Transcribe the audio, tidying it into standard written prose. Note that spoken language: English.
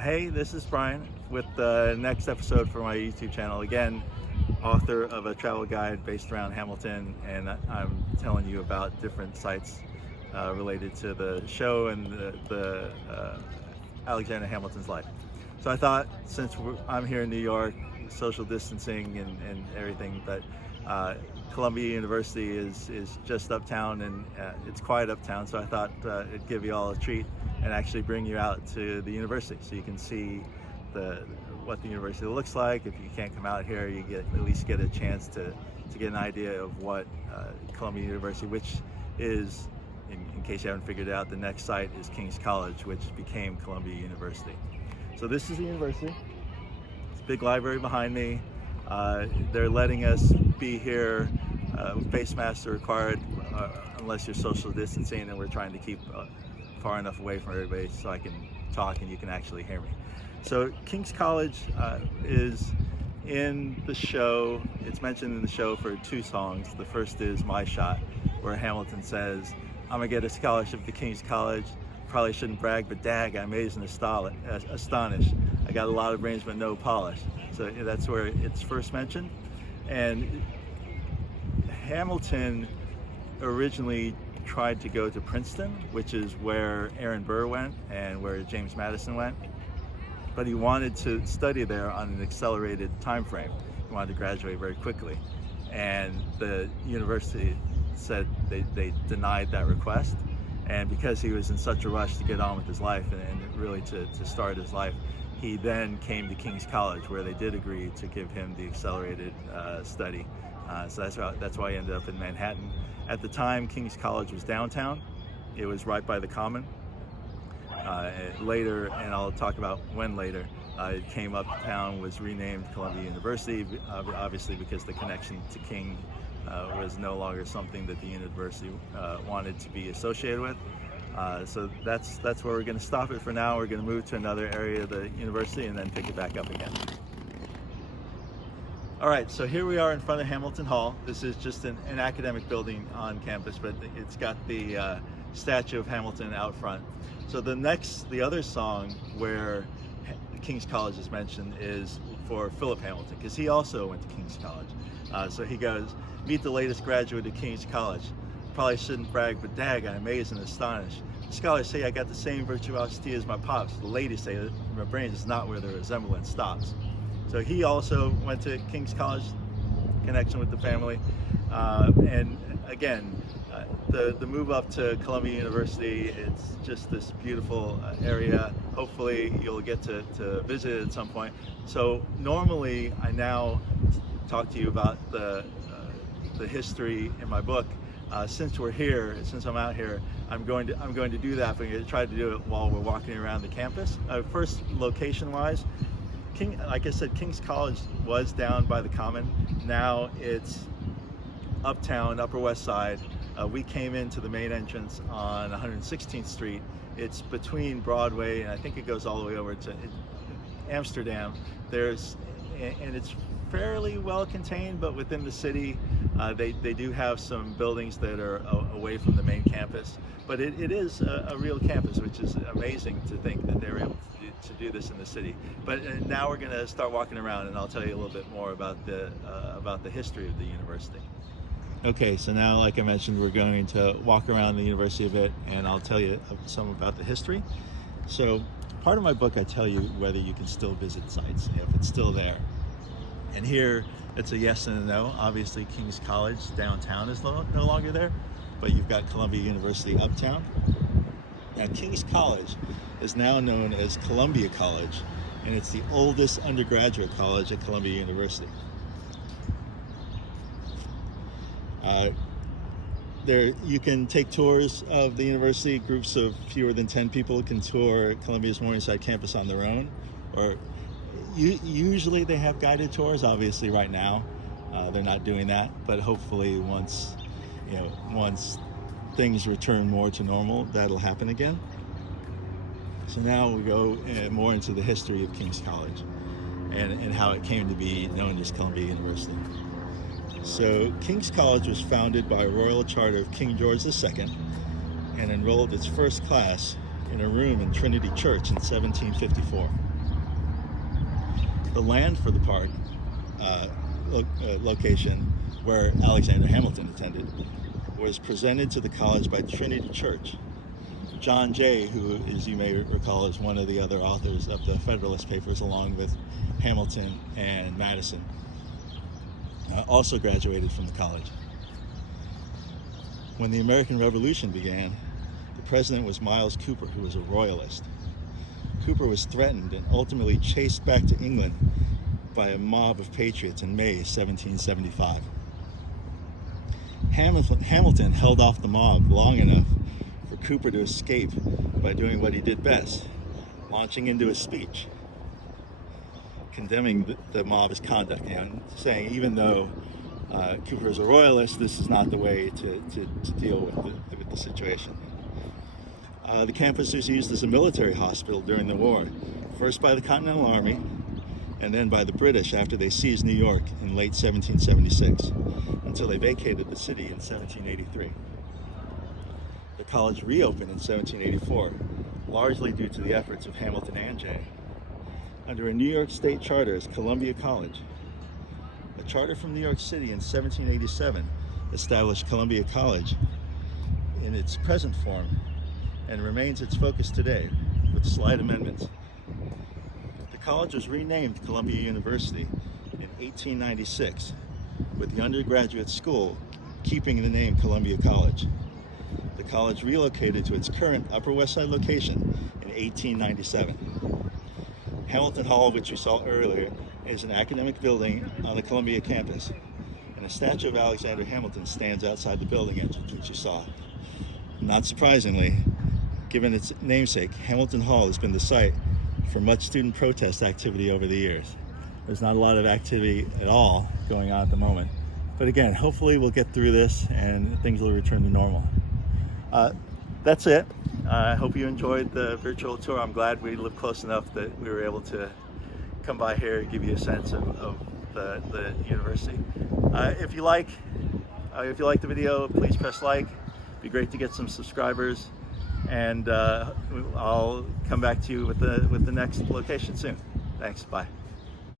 Hey, this is Bryan with the next episode for my YouTube channel. Again, author of a travel guide based around Hamilton, and I'm telling you about different sites related to the show and the Alexander Hamilton's life. So I thought, since I'm here in New York, social distancing and everything, but Columbia University is just uptown, and it's quiet uptown, so I thought it'd give you all a treat and actually bring you out to the university so you can see what the university looks like. If you can't come out here, you at least get a chance to get an idea of what Columbia University, which is, in case you haven't figured it out, the next site is King's College, which became Columbia University. So this is the university. It's a big library behind me. They're letting us be here, face masks are required unless you're social distancing, and we're trying to keep far enough away from everybody so I can talk and you can actually hear me. So King's College is in the show. It's mentioned in the show for two songs. The first is My Shot, where Hamilton says, "I'm gonna get a scholarship to King's College. Probably shouldn't brag, but dag, I'm amazed and astonished. I got a lot of brains but no polish." So that's where it's first mentioned. And Hamilton originally tried to go to Princeton, which is where Aaron Burr went and where James Madison went, but he wanted to study there on an accelerated time frame. He wanted to graduate very quickly, and the university said they denied that request. And because he was in such a rush to get on with his life and really to start his life, he then came to King's College, where they did agree to give him the accelerated study. So that's why he ended up in Manhattan. At the time, King's College was downtown. It was right by the Common. Later, and I'll talk about when later, it came uptown, was renamed Columbia University, obviously because the connection to King was no longer something that the university wanted to be associated with. So that's where we're going to stop it for now. We're going to move to another area of the university and then pick it back up again. All right, so here we are in front of Hamilton Hall. This is just an academic building on campus, but it's got the statue of Hamilton out front. So the other song where King's College is mentioned is for Philip Hamilton, because he also went to King's College. So he goes, "Meet the latest graduate of King's College. Probably shouldn't brag, but dag, I'm amazed and astonished. The scholars say I got the same virtuosity as my pops. The ladies say that my brain is not where the resemblance stops." So he also went to King's College, connection with the family. And again, the move up to Columbia University, it's just this beautiful area. Hopefully you'll get to visit it at some point. So normally I now talk to you about the history in my book. Since we're here, since I'm out here, I'm going to do that, but I'm going to try to do it while we're walking around the campus. First, location-wise, like I said, King's College was down by the Common. Now it's uptown, Upper West Side. We came into the main entrance on 116th Street. It's between Broadway, and I think it goes all the way over to Amsterdam. And it's fairly well contained, but within the city, they do have some buildings that are away from the main campus. But it is a real campus, which is amazing to think that they were able to do this in the city. But now we're going to start walking around, and I'll tell you a little bit more about the history of the university. Okay, so now, like I mentioned, we're going to walk around the university a bit, and I'll tell you some about the history. So part of my book, I tell you whether you can still visit sites, if it's still there. And here, it's a yes and a no. Obviously, King's College downtown is no longer there, but you've got Columbia University uptown. Now, King's College is now known as Columbia College, and it's the oldest undergraduate college at Columbia University. You can take tours of the university. Groups of fewer than 10 people can tour Columbia's Morningside campus on their own, or usually they have guided tours. Obviously right now they're not doing that, but hopefully once things return more to normal, that'll happen again. So now we go more into the history of King's College and how it came to be known as Columbia University. So King's College was founded by a royal charter of King George II and enrolled its first class in a room in Trinity Church in 1754. The land for the park location where Alexander Hamilton attended was presented to the college by Trinity Church. John Jay, who, as you may recall, is one of the other authors of the Federalist Papers along with Hamilton and Madison, also graduated from the college. When the American Revolution began, the president was Miles Cooper, who was a royalist. Cooper was threatened and ultimately chased back to England by a mob of patriots in May 1775. Hamilton held off the mob long enough for Cooper to escape by doing what he did best, launching into a speech, condemning the mob's conduct, and saying even though Cooper is a royalist, this is not the way to deal with the situation. The campus was used as a military hospital during the war, first by the Continental Army and then by the British after they seized New York in late 1776, until they vacated the city in 1783. The college reopened in 1784, largely due to the efforts of Hamilton and Jay, under a New York State charter as Columbia College. A charter from New York City in 1787 established Columbia College in its present form and remains its focus today, with slight amendments. The college was renamed Columbia University in 1896, with the undergraduate school keeping the name Columbia College. The college relocated to its current Upper West Side location in 1897. Hamilton Hall, which you saw earlier, is an academic building on the Columbia campus, and a statue of Alexander Hamilton stands outside the building entrance, which you saw. Not surprisingly, given its namesake, Hamilton Hall has been the site for much student protest activity over the years. There's not a lot of activity at all going on at the moment. But again, hopefully we'll get through this and things will return to normal. That's it. I hope you enjoyed the virtual tour. I'm glad we live close enough that we were able to come by here and give you a sense of the university. If you like the video, please press like. It'd be great to get some subscribers, and I'll come back to you with the next location soon. Thanks. Bye.